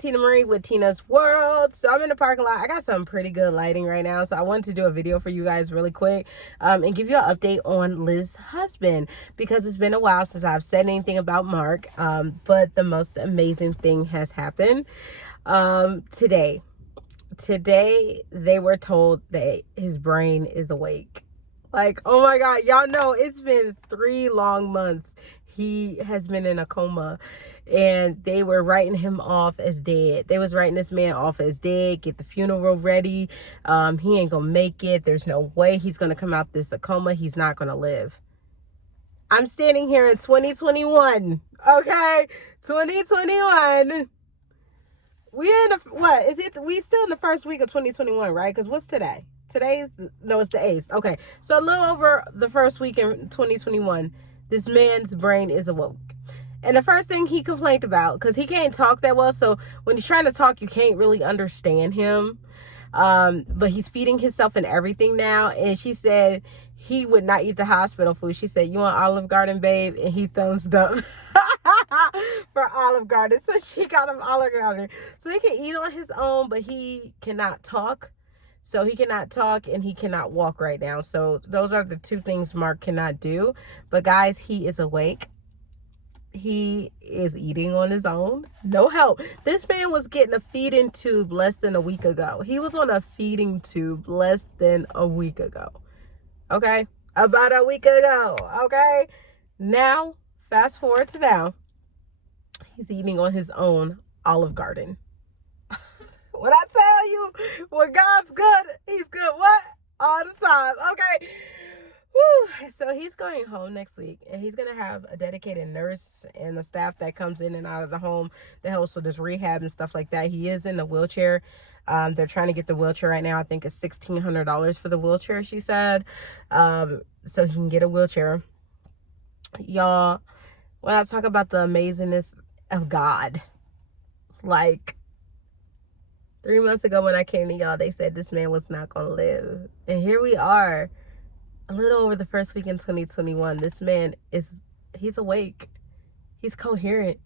Tina Marie with Tina's World. So I'm in the parking lot. I got some pretty good lighting right now, so I wanted to do a video for you guys really quick and give you an update on Liz's husband, because it's been a while since I've said anything about Marc, but the most amazing thing has happened today they were told that his brain is awake. Like, oh my God, y'all know it's been 3 long months he has been in a coma, and they were writing him off as dead. They was writing this man off as dead, get the funeral ready. He ain't gonna make it. There's no way he's gonna come out this coma. He's not gonna live. I'm standing here in 2021, okay? 2021. We in we still in the first week of 2021, right? Because what's today? It's the 8th. Okay, so a little over the first week in 2021, this man's brain is awoke. And the first thing he complained about, because he can't talk that well, so when he's trying to talk, you can't really understand him. But he's feeding himself and everything now. And she said he would not eat the hospital food. She said, "You want Olive Garden, babe?" And he thumbs up for Olive Garden. So she got him Olive Garden. So he can eat on his own, but he cannot talk. So he cannot talk and he cannot walk right now. So those are the 2 things Marc cannot do. But guys, he is awake. He is eating on his own. No help. This man was getting a feeding tube less than a week ago. He was on a feeding tube less than a week ago. Okay? About a week ago. Okay? Now, fast forward to now. He's eating on his own Olive Garden. When I tell you, when God's good, he's good what? All the time. Okay? Whew. So he's going home next week, and he's going to have a dedicated nurse and a staff that comes in and out of the home that helps with his rehab and stuff like that. He is in a wheelchair. They're trying to get the wheelchair right now. I think it's $1,600 for the wheelchair, she said. So he can get a wheelchair. Y'all, when I talk about the amazingness of God, like 3 months ago when I came to y'all, they said this man was not going to live. And here we are, a little over the first week in 2021. This man he's awake. He's coherent.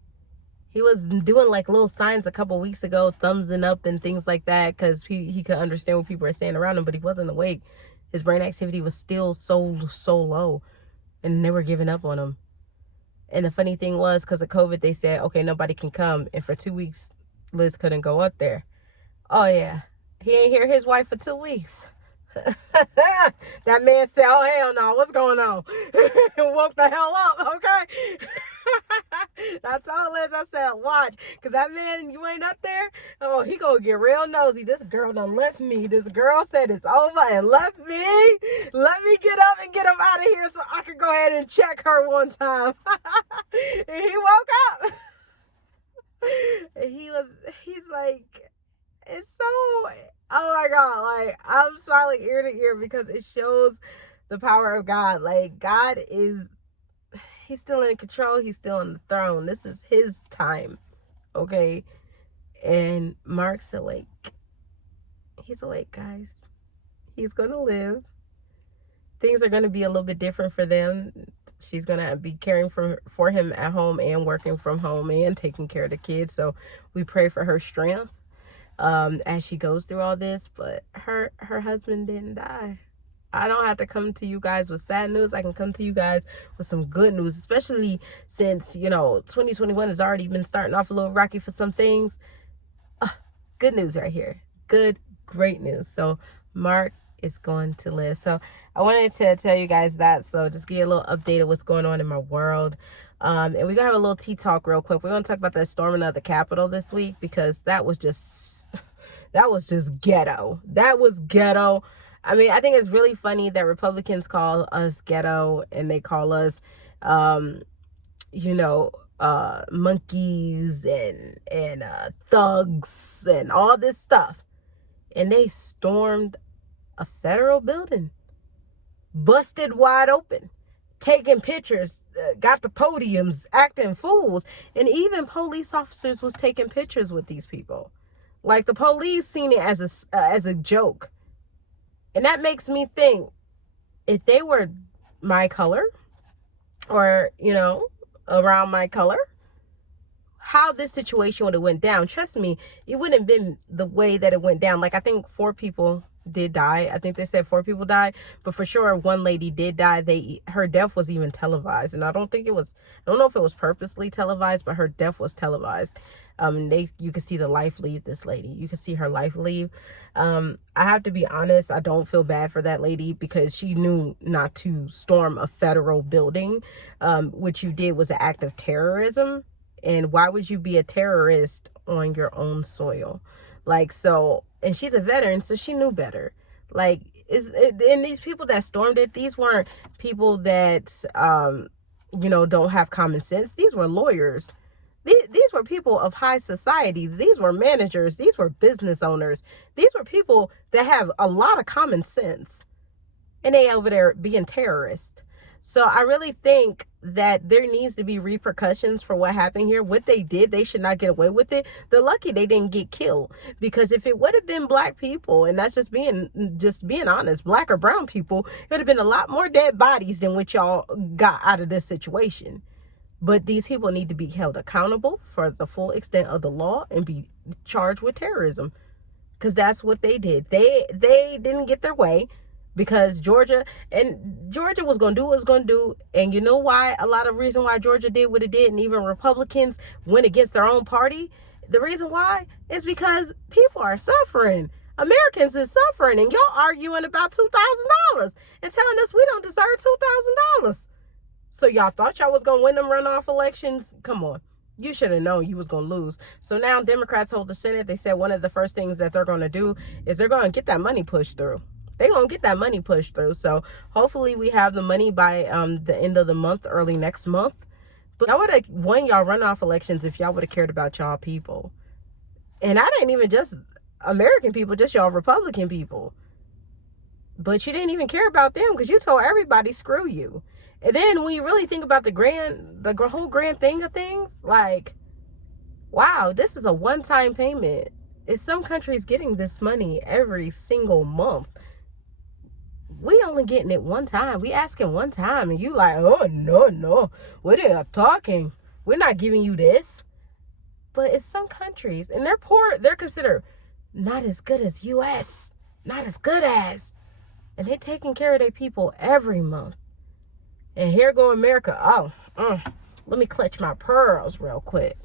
He was doing like little signs a couple weeks ago, thumbsing up and things like that, because he could understand what people are saying around him, but he wasn't awake. His brain activity was still so low, and they were giving up on him. And the funny thing was, because of COVID, they said, okay, nobody can come. And for 2 weeks, Liz couldn't go up there. Oh, yeah. He ain't hear his wife for 2 weeks. That man said, oh, hell no, what's going on? Woke the hell up, okay? I told Liz, I said, watch, because that man, you ain't up there, oh, he gonna get real nosy. This girl done left me. This girl said it's over and left me. Let me get up and get him out of here so I can go ahead and check her one time. And he woke up. And he's like, it's so, oh my God, like, I'm smiling ear to ear because it shows the power of God. Like, God he's still in control. He's still on the throne. This is his time, okay? And Marc's awake. He's awake, guys. He's going to live. Things are going to be a little bit different for them. She's going to be caring for him at home and working from home and taking care of the kids. So we pray for her strength as she goes through all this. But her husband didn't die. I don't have to come to you guys with sad news. I can come to you guys with some good news, especially since, 2021 has already been starting off a little rocky for some things. Good news right here. Great news. So Marc is going to live. So I wanted to tell you guys that. So just give you a little update of what's going on in my world. And we're going to have a little tea talk real quick. We're going to talk about the storming of the Capitol this week, because that was just ghetto. That was ghetto. I mean, I think it's really funny that Republicans call us ghetto, and they call us, monkeys and thugs and all this stuff. And they stormed a federal building, busted wide open, taking pictures, got the podiums, acting fools. And even police officers was taking pictures with these people. Like, the police seen it as a joke. And that makes me think, if they were my color, or, around my color, how this situation would have went down, trust me, it wouldn't have been the way that it went down. Like, I think 4 people did die. I think they said 4 people died, but for sure one lady did die. Her death was even televised, and I don't know if it was purposely televised, but her death was televised. You could see the life leave this lady. You could see her life leave. I have to be honest, I don't feel bad for that lady because she knew not to storm a federal building. What you did was an act of terrorism. And why would you be a terrorist on your own soil? Like, so, and she's a veteran, so she knew better. Like, and these people that stormed it, these weren't people that, don't have common sense. These were lawyers. These were people of high society. These were managers. These were business owners. These were people that have a lot of common sense. And they over there being terrorists. So I really think that there needs to be repercussions for what happened here. What they did, they should not get away with it. They're lucky they didn't get killed, because if it would have been black people, and that's just being honest, black or brown people, it would have been a lot more dead bodies than what y'all got out of this situation. But these people need to be held accountable for the full extent of the law and be charged with terrorism, because that's what they did. They didn't get their way. Because Georgia was going to do what it was going to do. And you know why? A lot of reason why Georgia did what it did, and even Republicans went against their own party. The reason why is because people are suffering. Americans is suffering. And y'all arguing about $2,000 and telling us we don't deserve $2,000. So y'all thought y'all was going to win them runoff elections? Come on. You should have known you was going to lose. So now Democrats hold the Senate. They said one of the first things that they're going to do is they're going to get that money pushed through. They're going to get that money pushed through. So hopefully we have the money by the end of the month, early next month. But y'all would have won y'all runoff elections if y'all would have cared about y'all people. And that ain't even just American people, just y'all Republican people. But you didn't even care about them because you told everybody, screw you. And then when you really think about the whole grand thing of things, like, wow, this is a one-time payment. Is some countries getting this money every single month? We only getting it one time. We asking one time, and you like, oh, no. What are you talking? We're not giving you this. But it's some countries, and they're poor. They're considered not as good as U.S. Not as good as. And they're taking care of their people every month. And here go America. Oh, let me clutch my pearls real quick.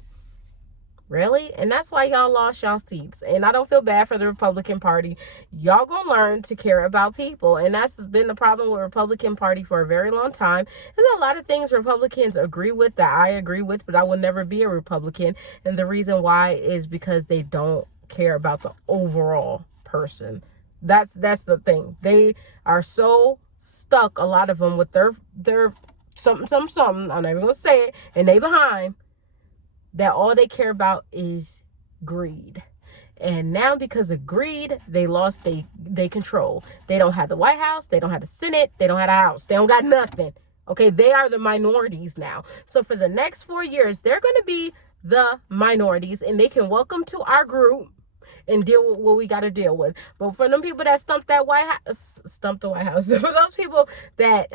Really? And that's why y'all lost y'all seats. And I don't feel bad for the Republican Party. Y'all gonna learn to care about people. And that's been the problem with Republican Party for a very long time. There's a lot of things Republicans agree with that I agree with, but I will never be a Republican. And the reason why is because they don't care about the overall person. That's the thing. They are so stuck, a lot of them, with their something. I'm not even gonna say it, and they behind, that all they care about is greed. And now because of greed, they lost they control. They don't have the White House, they don't have the Senate, they don't have the House, they don't got nothing. Okay, they are the minorities now. So for the next 4 years, they're going to be the minorities, and they can welcome to our group and deal with what we got to deal with. But for them people that stumped the White House, for those people that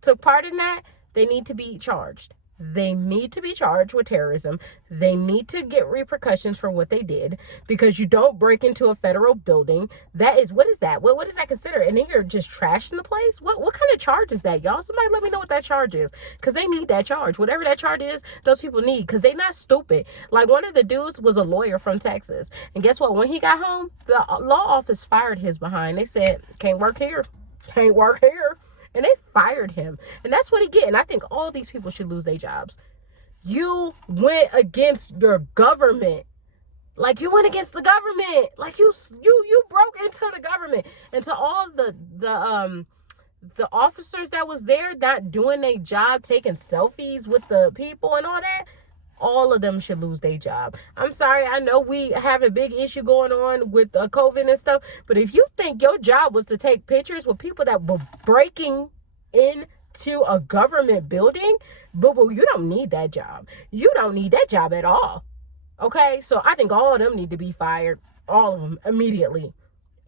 took part in that, they need to be charged. They need to be charged with terrorism. They need to get repercussions for what they did, because you don't break into a federal building. What is that? What is that considered? And then you're just trashing the place? What kind of charge is that, y'all? Somebody let me know what that charge is, because they need that charge. Whatever that charge is, those people need, because they not stupid. Like, one of the dudes was a lawyer from Texas. And guess what? When he got home, the law office fired his behind. They said, can't work here. Can't work here. And they fired him. And that's what he get. And I think all these people should lose their jobs. You went against your government. Like, you went against the government. Like, you broke into the government. And to all the officers that was there not doing their job, taking selfies with the people and all that, all of them should lose their job. I'm sorry, I know we have a big issue going on with COVID and stuff, but if you think your job was to take pictures with people that were breaking into a government building, boo-boo, you don't need that job. You don't need that job at all. Okay? So I think all of them need to be fired. All of them. Immediately.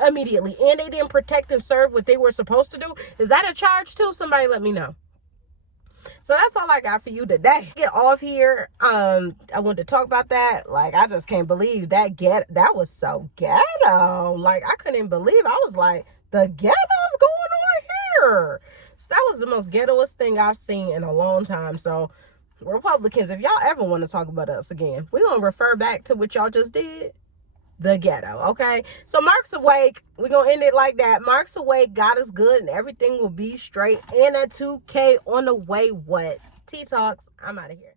And they didn't protect and serve what they were supposed to do. Is that a charge too? Somebody let me know. So that's all I got for you today. Get off here. I wanted to talk about that. Like, I just can't believe that was so ghetto. Like, I couldn't even believe. I was like, the ghetto's going on here. So that was the most ghettoest thing I've seen in a long time. So Republicans, if y'all ever want to talk about us again, we're gonna refer back to what y'all just did. The ghetto. Okay, so Marc's awake. We're gonna end it like that. Marc's awake. God is good and everything will be straight. And a 2K on the way. What? T Talks. I'm out of here.